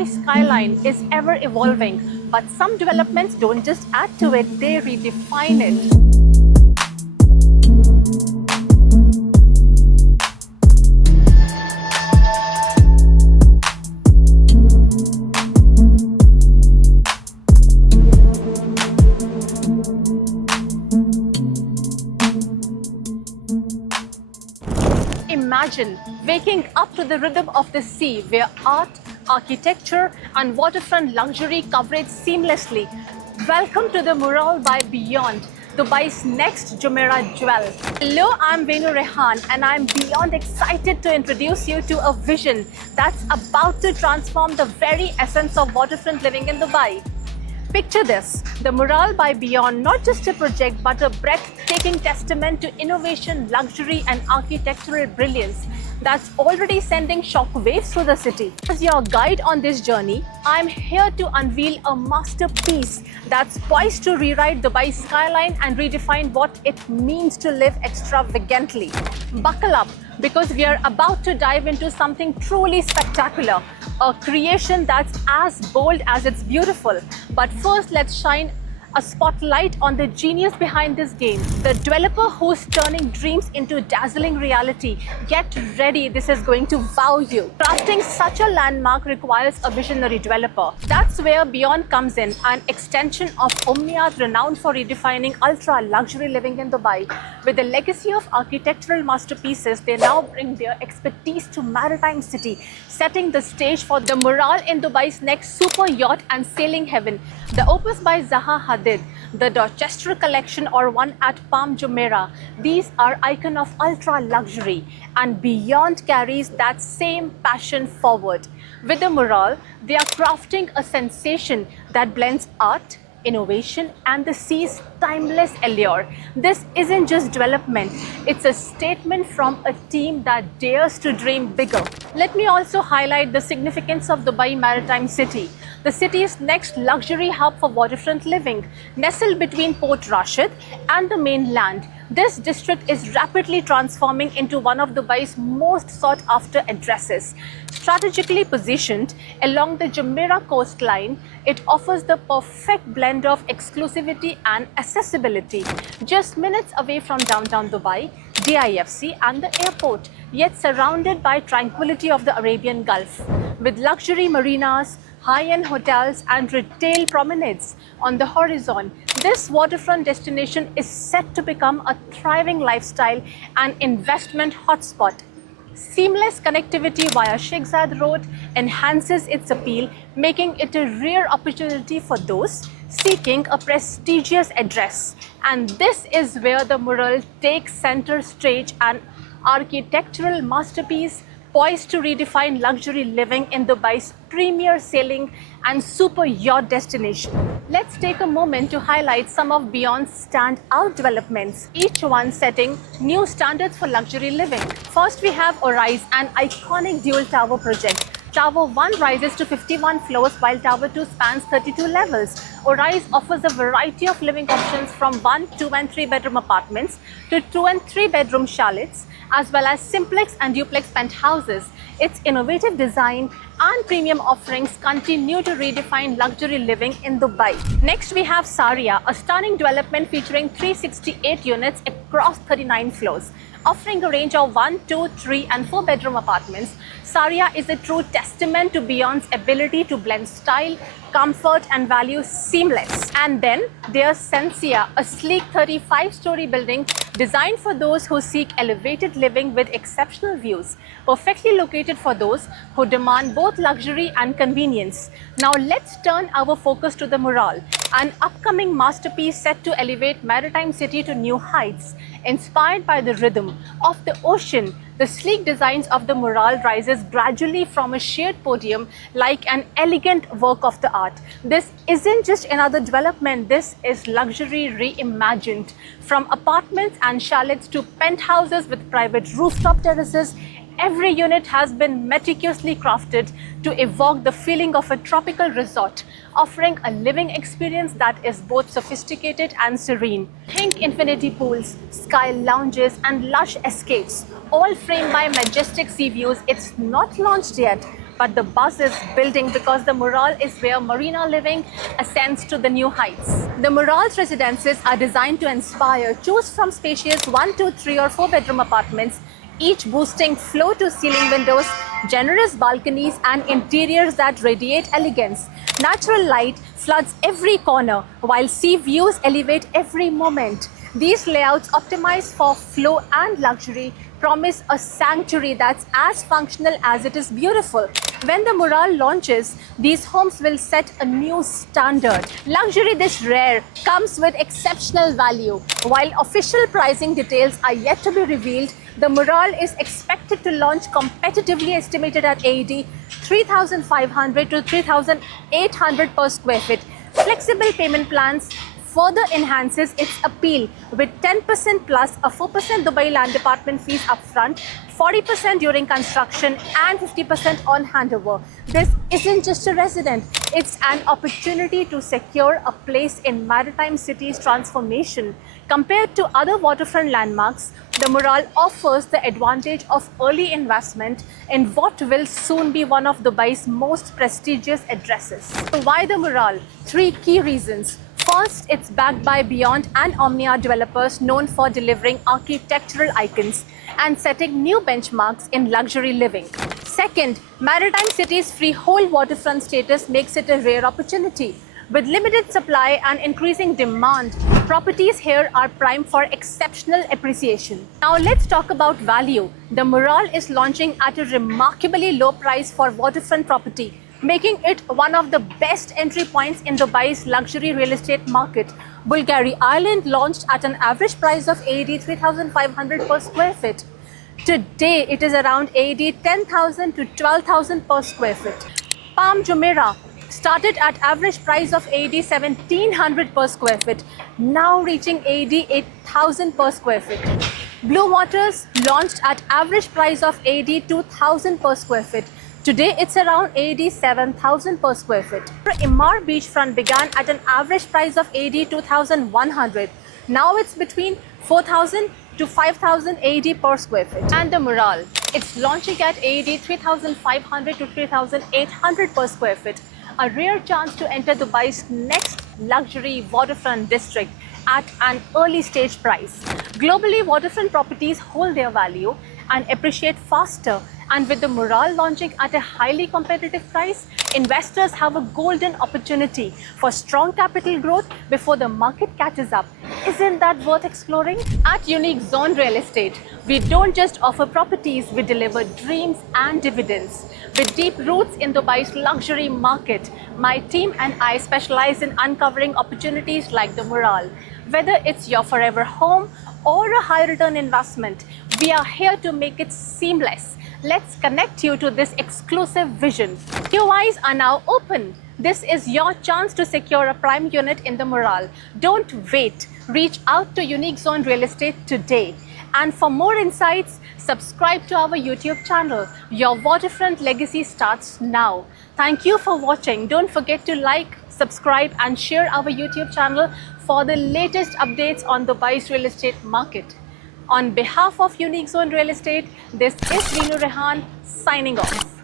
Dubai skyline is ever evolving, but some developments don't just add to it, they redefine it. Imagine waking up to the rhythm of the sea, where art, architecture and waterfront luxury coverage seamlessly. Welcome to the Mural by Beyond, Dubai's next Jumeirah jewel. Hello, I'm Venu Rehan and I'm beyond excited to introduce you to a vision that's about to transform the very essence of waterfront living in Dubai. Picture this, the Mural by Beyond, not just a project but a breathtaking testament to innovation, luxury and architectural brilliance that's already sending shockwaves through the city. As your guide on this journey, I'm here to unveil a masterpiece that's poised to rewrite Dubai's skyline and redefine what it means to live extravagantly. Buckle up, because we are about to dive into something truly spectacular, a creation that's as bold as it's beautiful. But first, let's shine a spotlight on the genius behind this game, the developer who's turning dreams into dazzling reality. Get ready, this is going to wow you. Crafting such a landmark requires a visionary developer. That's where Beyond comes in, an extension of Ummiyat, renowned for redefining ultra-luxury living in Dubai. With a legacy of architectural masterpieces, they now bring their expertise to Maritime City, setting the stage for the Mural in Dubai's next super yacht and sailing heaven. The opus by Zaha Hadid, the Dorchester collection or one at Palm Jumeirah, these are icons of ultra luxury, and Beyond carries that same passion forward. With the Mural, they are crafting a sensation that blends art, innovation and the sea's timeless allure. This isn't just development, it's a statement from a team that dares to dream bigger. Let me also highlight the significance of Dubai Maritime City, the city's next luxury hub for waterfront living. Nestled between Port Rashid and the mainland, this district is rapidly transforming into one of Dubai's most sought-after addresses. Strategically positioned along the Jumeirah coastline, it offers the perfect blend of exclusivity and accessibility. Just minutes away from downtown Dubai, DIFC and the airport, yet surrounded by tranquility of the Arabian Gulf. With luxury marinas, high-end hotels and retail promenades on the horizon, this waterfront destination is set to become a thriving lifestyle and investment hotspot. Seamless connectivity via Sheikh Zayed Road enhances its appeal, making it a rare opportunity for those seeking a prestigious address. And this is where the Mural takes center stage, an architectural masterpiece poised to redefine luxury living in Dubai's premier sailing and super yacht destination. Let's take a moment to highlight some of Beyond's standout developments, each one setting new standards for luxury living. First, we have Orise, an iconic dual tower project. Tower 1 rises to 51 floors while Tower 2 spans 32 levels. Orise offers a variety of living options from 1, 2 and 3 bedroom apartments to 2 and 3 bedroom chalets, as well as simplex and duplex penthouses. Its innovative design and premium offerings continue to redefine luxury living in Dubai. Next, we have Saria, a stunning development featuring 368 units across 39 floors. Offering a range of 1, 2, 3 and 4 bedroom apartments, Saria is a true testament to Beyond's ability to blend style, comfort and value seamless. And then there's Sensia, a sleek 35-story building designed for those who seek elevated living with exceptional views, perfectly located for those who demand both luxury and convenience. Now let's turn our focus to the Mural, an upcoming masterpiece set to elevate Maritime City to new heights. Inspired by the rhythm of the ocean, the sleek designs of the Mural rises gradually from a sheer podium like an elegant work of the art. This isn't just another development, this is luxury reimagined. From apartments and chalets to penthouses with private rooftop terraces, every unit has been meticulously crafted to evoke the feeling of a tropical resort, offering a living experience that is both sophisticated and serene. Think infinity pools, sky lounges and lush escapes, all framed by majestic sea views. It's not launched yet, but the buzz is building because the Mural is where Marina Living ascends to the new heights. The Mural's residences are designed to inspire. Choose from spacious 1, 2, 3 or 4 bedroom apartments, each boasting floor-to-ceiling windows, generous balconies and interiors that radiate elegance. Natural light floods every corner, while sea views elevate every moment. These layouts, optimized for flow and luxury, promise a sanctuary that's as functional as it is beautiful. When the Mural launches, these homes will set a new standard. Luxury this rare comes with exceptional value. While official pricing details are yet to be revealed, the Mural is expected to launch competitively, estimated at AED 3,500 to 3,800 per square feet. Flexible payment plans further enhances its appeal, with 10% plus a 4% Dubai Land Department fees upfront, 40% during construction and 50% on handover. This isn't just a resident, it's an opportunity to secure a place in Maritime City's transformation. Compared to other waterfront landmarks, the Mural offers the advantage of early investment in what will soon be one of Dubai's most prestigious addresses. So why the Mural? 3 key reasons. First, it's backed by Beyond and Omnia developers known for delivering architectural icons and setting new benchmarks in luxury living. Second, Maritime City's freehold waterfront status makes it a rare opportunity. With limited supply and increasing demand, properties here are primed for exceptional appreciation. Now let's talk about value. The Mural is launching at a remarkably low price for waterfront property, making it one of the best entry points in Dubai's luxury real estate market. Bulgari Island launched at an average price of AED 3,500 per square feet. Today, it is around AED 10,000 to 12,000 per square feet. Palm Jumeirah started at average price of AED 1,700 per square feet, now reaching AED 8,000 per square feet. Blue Waters launched at average price of AED 2,000 per square feet. Today, it's around AED 7,000 per square feet. Emaar beachfront began at an average price of AED 2,100. Now it's between 4,000 to 5,000 AED per square feet. And the Mural, it's launching at AED 3,500 to 3,800 per square feet. A rare chance to enter Dubai's next luxury waterfront district at an early stage price. Globally, waterfront properties hold their value and appreciate faster. And with the Mural launching at a highly competitive price, investors have a golden opportunity for strong capital growth before the market catches up. Isn't that worth exploring? At Unique Zone Real Estate, we don't just offer properties, we deliver dreams and dividends. With deep roots in Dubai's luxury market, my team and I specialize in uncovering opportunities like the Mural. Whether it's your forever home or a high return investment, we are here to make it seamless. Let's connect you to this exclusive vision. Your eyes are now open. This is your chance to secure a prime unit in the Mural. Don't wait. Reach out to Unique Zone Real Estate today. And for more insights, subscribe to our YouTube channel. Your waterfront legacy starts now. Thank you for watching. Don't forget to like, subscribe and share our YouTube channel for the latest updates on Dubai's real estate market. On behalf of Unique Zone Real Estate, this is Veenu Rehan signing off.